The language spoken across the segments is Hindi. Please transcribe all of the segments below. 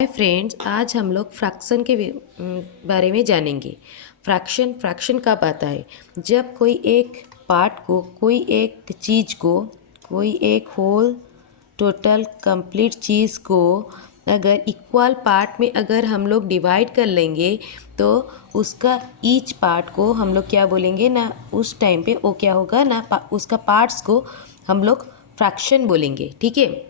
हाय फ्रेंड्स, आज हम लोग फ्रैक्शन के बारे में जानेंगे। फ्रैक्शन कब आता है? जब कोई एक पार्ट को, कोई एक चीज़ को, कोई एक होल टोटल कंप्लीट चीज़ को अगर इक्वल पार्ट में अगर हम लोग डिवाइड कर लेंगे तो उसका ईच पार्ट को हम लोग क्या बोलेंगे ना, उस टाइम पे वो क्या होगा ना, उसका पार्ट्स को हम लोग फ्रैक्शन बोलेंगे। ठीक है,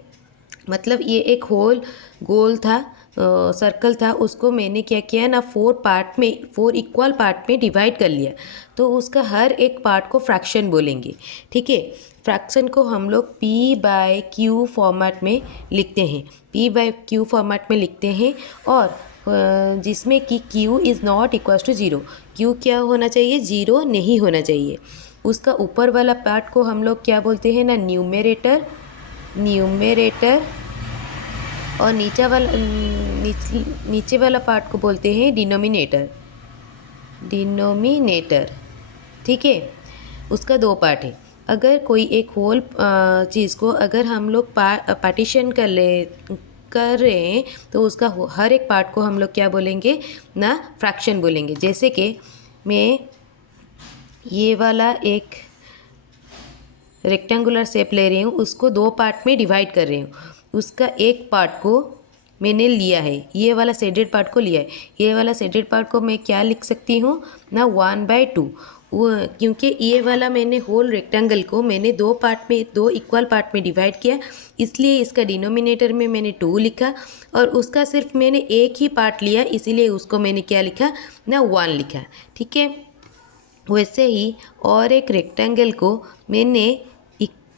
मतलब ये एक होल गोल था, सर्कल था, उसको मैंने क्या किया ना, फोर इक्वल पार्ट में डिवाइड कर लिया, तो उसका हर एक पार्ट को फ्रैक्शन बोलेंगे। ठीक है, फ्रैक्शन को हम लोग पी बाय क्यू फॉर्मेट में लिखते हैं, पी बाय क्यू फॉर्मेट में लिखते हैं। और जिसमें कि q is not equal to zero, q क्या होना चाहिए, ज़ीरो नहीं होना चाहिए। उसका ऊपर वाला पार्ट को हम लोग क्या बोलते हैं ना, न्यूमेरेटर और नीचे वाला पार्ट को बोलते हैं डिनोमिनेटर। ठीक है, उसका दो पार्ट है। अगर कोई एक होल चीज़ को अगर हम लोग पार्टीशन कर रहे हैं तो उसका हर एक पार्ट को हम लोग क्या बोलेंगे ना, फ्रैक्शन बोलेंगे। जैसे कि मैं ये वाला एक रेक्टेंगुलर शेप ले रही हूँ, उसको दो पार्ट में डिवाइड कर रही हूँ। उसका एक पार्ट को मैंने लिया है, ये वाला शेडेड पार्ट को लिया है। ये वाला शेडेड पार्ट को मैं क्या लिख सकती हूँ ना, 1/2। क्योंकि ये वाला मैंने होल रेक्टेंगल को मैंने दो इक्वल पार्ट में डिवाइड किया, इसलिए इसका डिनोमिनेटर में मैंने 2 लिखा। और उसका सिर्फ मैंने एक ही पार्ट लिया, इसीलिए उसको मैंने क्या लिखा ना, 1 लिखा। ठीक है, वैसे ही और एक रेक्टेंगल को मैंने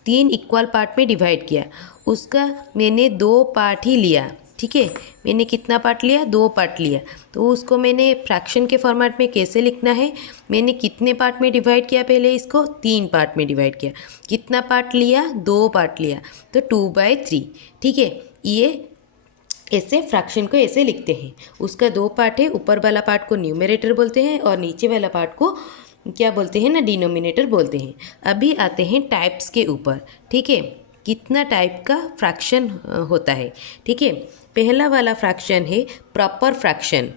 3 इक्वल पार्ट में डिवाइड किया, उसका मैंने 2 पार्ट ही लिया। ठीक है, मैंने कितना पार्ट लिया, 2 पार्ट लिया। तो उसको मैंने फ्रैक्शन के फॉर्मेट में कैसे लिखना है, मैंने कितने पार्ट में डिवाइड किया, पहले इसको 3 पार्ट में डिवाइड किया। कितना पार्ट लिया, 2 पार्ट लिया, तो 2/3। ठीक है, ये ऐसे फ्रैक्शन को ऐसे लिखते हैं। उसका 2 पार्ट है, ऊपर वाला पार्ट को न्यूमरेटर बोलते हैं और नीचे वाला पार्ट को क्या बोलते हैं ना, डिनोमिनेटर बोलते हैं। अभी आते हैं टाइप्स के ऊपर। ठीक है, कितना टाइप का फ्रैक्शन होता है। ठीक है, पहला वाला फ्रैक्शन है प्रॉपर फ्रैक्शन।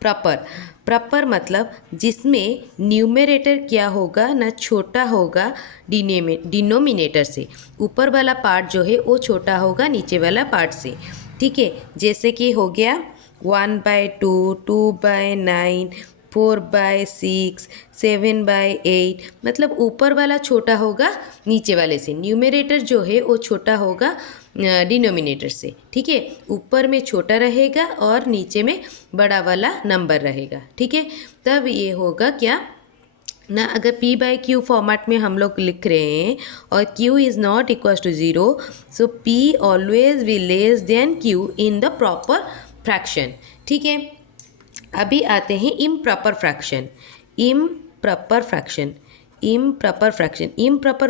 प्रॉपर मतलब जिसमें न्यूमरेटर क्या होगा ना, छोटा होगा डिनोमिनेटर से। ऊपर वाला पार्ट जो है वो छोटा होगा नीचे वाला पार्ट से। ठीक है, जैसे कि हो गया 1/2, 2/9, 4/6, 7/8। मतलब ऊपर वाला छोटा होगा नीचे वाले से, न्यूमरेटर जो है वो छोटा होगा डिनोमिनेटर से। ठीक है, ऊपर में छोटा रहेगा और नीचे में बड़ा वाला नंबर रहेगा। ठीक है, तब ये होगा क्या ना, अगर p/q फॉर्मेट में हम लोग लिख रहे हैं और q is not equal to zero, so p always will less than q in the proper fraction. ठीक है, अभी आते हैं इम्प्रॉपर फ्रैक्शन। इम्प्रॉपर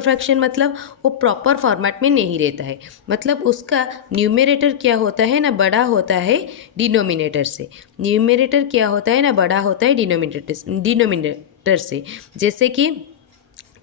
फ्रैक्शन मतलब वो प्रॉपर फॉर्मेट में नहीं रहता है। मतलब उसका न्यूमरेटर क्या होता है ना, बड़ा होता है डिनोमिनेटर से। न्यूमरेटर क्या होता है ना, बड़ा होता है डिनोमिनेटर से। जैसे कि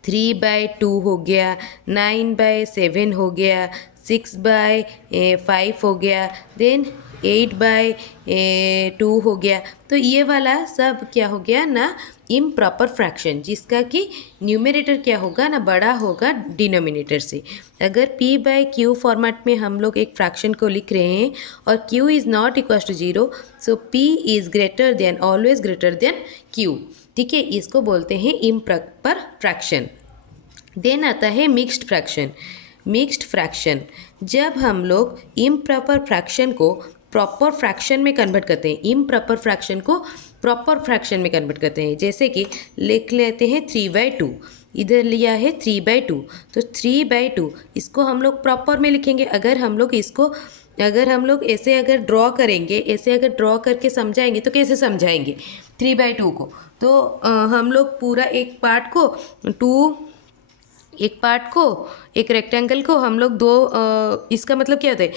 3/2 हो गया, 9/7 हो गया, 6/5 हो गया, देन 8/2 हो गया। तो ये वाला सब क्या हो गया ना, इम्प्रॉपर फ्रैक्शन, जिसका कि न्यूमरेटर क्या होगा ना, बड़ा होगा डिनोमिनेटर से। अगर p/q फॉर्मेट में हम लोग एक फ्रैक्शन को लिख रहे हैं और q is not equal to zero, so p is greater than, always greater than q। ठीक है, इसको बोलते हैं इम्प्रॉपर फ्रैक्शन। देन आता है मिक्स्ड फ्रैक्शन। जब हम लोग इम्प्रॉपर फ्रैक्शन को प्रॉपर फ्रैक्शन में कन्वर्ट करते हैं, इम्प्रॉपर फ्रैक्शन को प्रॉपर फ्रैक्शन में कन्वर्ट करते हैं। जैसे कि लिख लेते हैं 3/2, इधर लिया है 3/2, तो 3/2 इसको हम लोग प्रॉपर में लिखेंगे। अगर हम लोग ऐसे अगर ड्रॉ करेंगे, ऐसे अगर ड्रॉ करके समझाएंगे तो कैसे समझाएंगे 3/2 को, तो हम लोग पूरा एक पार्ट को 2 एक पार्ट को, एक रेक्टेंगल को हम लोग दो इसका मतलब क्या होता है,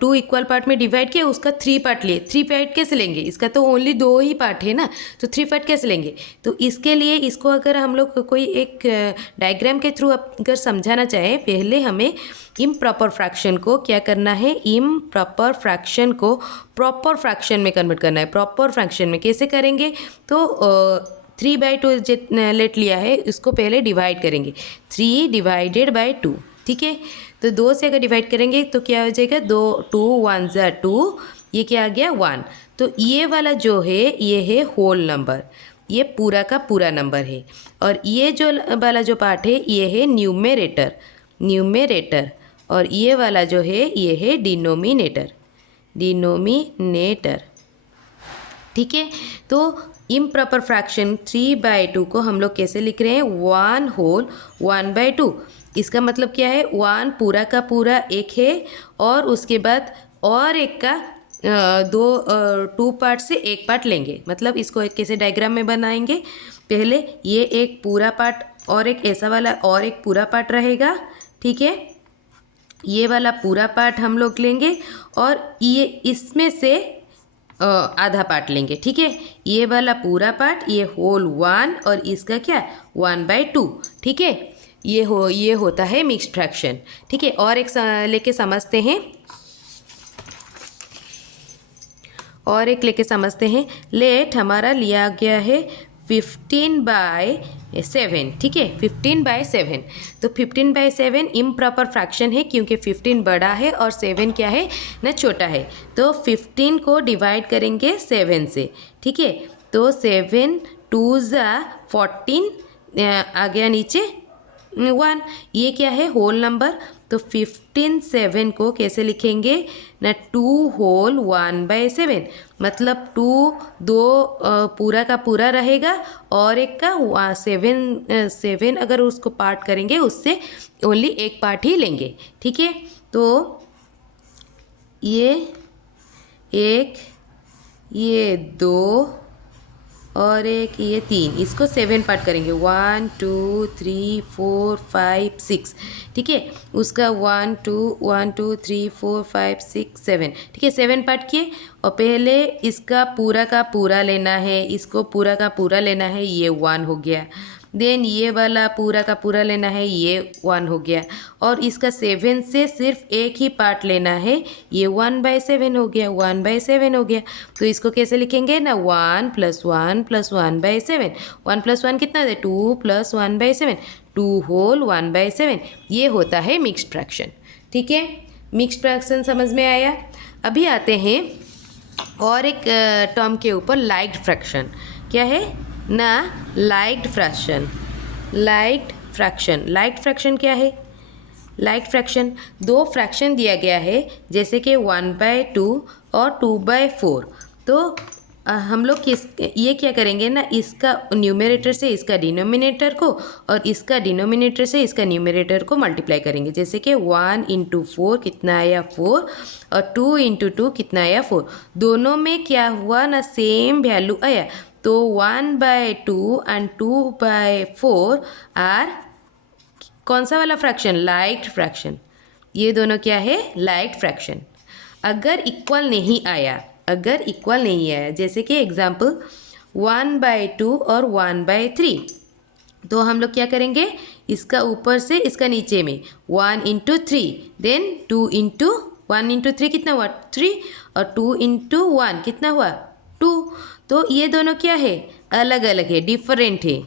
2 इक्वल पार्ट में डिवाइड किया, उसका 3 पार्ट लिए। 3 पार्ट कैसे लेंगे, इसका तो ओनली 2 ही पार्ट है ना, तो 3 पार्ट कैसे लेंगे। तो इसके लिए इसको अगर हम लोग कोई एक डायग्राम के थ्रू अगर समझाना चाहें, पहले हमें इम्प्रॉपर फ्रैक्शन को क्या करना है, इम्प्रॉपर फ्रैक्शन को प्रॉपर फ्रैक्शन में कन्वर्ट करना है। प्रॉपर फ्रैक्शन में कैसे करेंगे, तो 3/2 लेट लिया है, इसको पहले डिवाइड करेंगे। 3 डिवाइडेड बाई 2, ठीक है। तो 2 से अगर डिवाइड करेंगे तो क्या हो जाएगा, 2 1 ज़ा 2, ये क्या आ गया 1। तो ये वाला जो है ये है होल नंबर, ये पूरा का पूरा नंबर है। और ये जो वाला जो पार्ट है ये है न्यूमेरेटर, न्यूमेरेटर। और ये वाला जो है ये है डिनोमिनेटर, डिनोमिनेटर, ठीक है। तो इम्प्रॉपर फ्रैक्शन 3/2 को हम लोग कैसे लिख रहे हैं, 1 होल 1/2। इसका मतलब क्या है, 1 पूरा का पूरा एक है और उसके बाद और एक का 2 पार्ट से एक पार्ट लेंगे। मतलब इसको एक कैसे डायग्राम में बनाएंगे, पहले ये एक पूरा पार्ट और एक ऐसा वाला और एक पूरा पार्ट रहेगा, ठीक है। ये वाला पूरा पार्ट हम लोग लेंगे और ये इसमें से आधा पार्ट लेंगे, ठीक है। ये वाला पूरा पार्ट, ये होल 1 और इसका क्या 1/2, ठीक है। ये होता है मिक्स्ड फ्रैक्शन, ठीक है। और एक लेके समझते हैं, और एक लेके समझते हैं। लेट हमारा लिया गया है 15/7, ठीक है, 15/7। तो 15/7 इम्प्रॉपर फ्रैक्शन है क्योंकि 15 बड़ा है और 7 क्या है ना, छोटा है। तो 15 को डिवाइड करेंगे 7 से, ठीक है। तो 7 2 ज़ा 14, आ गया नीचे 1, ये क्या है होल नंबर। तो 15 7 को कैसे लिखेंगे ना, 2 होल 1/7। मतलब 2 पूरा का पूरा रहेगा और एक का 7 अगर उसको पार्ट करेंगे उससे ओनली एक पार्ट ही लेंगे, ठीक है। तो ये 1, ये 2 और एक ये 3, इसको 7 पार्ट करेंगे, 1 2 3 4 5 6, ठीक है। उसका 1 2 3 4 5 6 7, ठीक है, 7 पार्ट किए। और पहले इसका पूरा का पूरा लेना है, इसको पूरा का पूरा लेना है, ये 1 हो गया। देन ये वाला पूरा का पूरा लेना है, ये 1 हो गया। और इसका 7 से सिर्फ एक ही पार्ट लेना है, ये 1/7 हो गया, 1/7 हो गया। तो इसको कैसे लिखेंगे ना, 1 + 1 + 1/7। 1 + 1 कितना है, 2 + 1/7, 2 होल 1/7। ये होता है मिक्स्ड फ्रैक्शन, ठीक है। मिक्स्ड फ्रैक्शन समझ में आया। अभी आते हैं और एक टर्म के ऊपर, लाइक्ड फ्रैक्शन। क्या है ना, liked fraction, liked fraction. Liked fraction क्या है, लाइक्ड फ्रैक्शन 2 फ्रैक्शन दिया गया है, जैसे कि 1/2 और 2/4। तो हम लोग ये क्या करेंगे ना, इसका न्यूमरेटर से इसका डिनोमिनेटर को और इसका डिनोमिनेटर से इसका न्यूमरेटर को मल्टीप्लाई करेंगे। जैसे कि 1 × 4 कितना आया 4 और 2 × 2 कितना आया 4। दोनों में क्या हुआ ना, सेम वैल्यू आया। तो 1/2 एंड 2/4 आर कौन सा वाला फ्रैक्शन, लाइक्ड फ्रैक्शन। ये दोनों क्या है, लाइक्ड फ्रैक्शन। अगर इक्वल नहीं आया, अगर इक्वल नहीं आया, जैसे कि एग्जाम्पल 1/2 और 1/3, तो हम लोग क्या करेंगे, इसका ऊपर से इसका नीचे में 1 × 3, देन 2 × 1 × 3 कितना हुआ 3, और 2 × 1 कितना हुआ 2। तो ये दोनों क्या है, अलग अलग है, डिफरेंट है,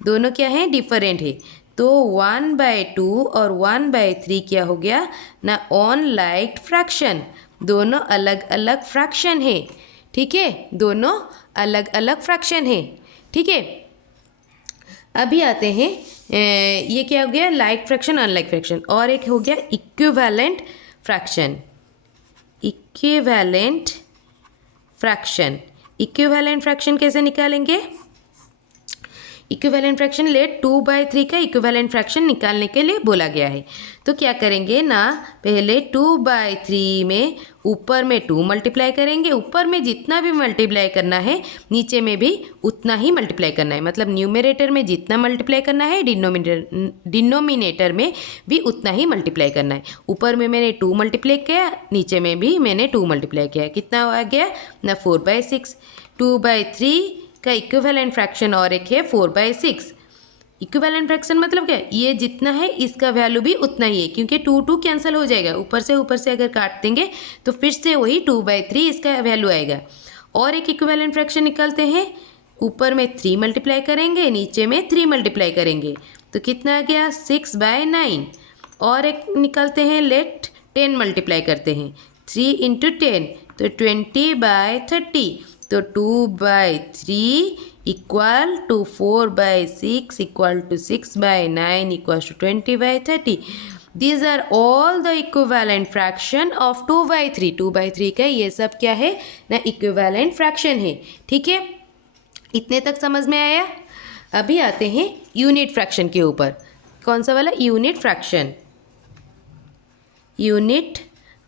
दोनों क्या है, डिफरेंट है। तो 1/2 और 1/3 क्या हो गया ना, ऑन लाइक्ड फ्रैक्शन। दोनों अलग अलग फ्रैक्शन है, ठीक है, दोनों अलग अलग फ्रैक्शन है, ठीक है। अभी आते हैं, ये क्या हो गया, लाइक फ्रैक्शन, अनलाइक फ्रैक्शन। और एक हो गया equivalent fraction, equivalent fraction. Equivalent fraction कैसे निकालेंगे, इक्विवेलेंट फ्रैक्शन लेट 2/3 का इक्विवेलेंट फ्रैक्शन निकालने के लिए बोला गया है। तो क्या करेंगे ना, पहले 2/3 में ऊपर में 2 मल्टीप्लाई करेंगे, ऊपर में जितना भी मल्टीप्लाई करना है नीचे में भी उतना ही मल्टीप्लाई करना है, मतलब न्यूमरेटर में जितना मल्टीप्लाई करना है डिनोमिनेटर में भी उतना ही मल्टीप्लाई करना है। ऊपर में मैंने 2 मल्टीप्लाई किया, नीचे में भी मैंने 2 मल्टीप्लाई किया, कितना आ गया ना 4/6। 2/3 का इक्विवेलेंट फ्रैक्शन और एक है 4/6। इक्विवेलेंट फ्रैक्शन मतलब क्या, ये जितना है इसका वैल्यू भी उतना ही है, क्योंकि 2 कैंसिल हो जाएगा, ऊपर से अगर काट देंगे तो फिर से वही 2/3 इसका वैल्यू आएगा। और एक इक्विवेलेंट फ्रैक्शन निकालते हैं, ऊपर में 3 मल्टीप्लाई करेंगे, नीचे में 3 मल्टीप्लाई करेंगे, तो कितना आ गया 6/9। और एक निकालते हैं, लेट 10 मल्टीप्लाई करते हैं, 3 × 10 तो 20/30, तो 2/3 equal to 4/6 equal to 6/9 equal to 20/30। These are all the equivalent fraction of 2/3। 2/3 का ये सब क्या है ना, इक्विवेलेंट फ्रैक्शन है। ठीक है, इतने तक समझ में आया। अभी आते हैं यूनिट फ्रैक्शन के ऊपर। कौन सा वाला, unit fraction. Unit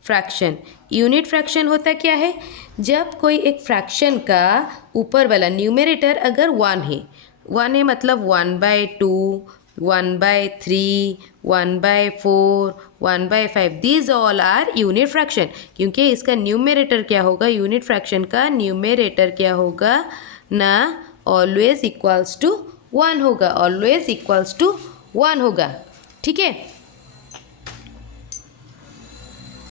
fraction, unit fraction होता क्या है, जब कोई एक फ्रैक्शन का ऊपर वाला न्यूमरेटर अगर 1 है मतलब 1/2, 1/3, 1/4, 1/5, these all are unit fraction. क्योंकि इसका न्यूमरेटर क्या होगा, यूनिट फ्रैक्शन का न्यूमरेटर क्या होगा ना, ऑलवेज इक्वल्स टू 1 होगा, ऑलवेज इक्वल्स टू 1 होगा। ठीक है,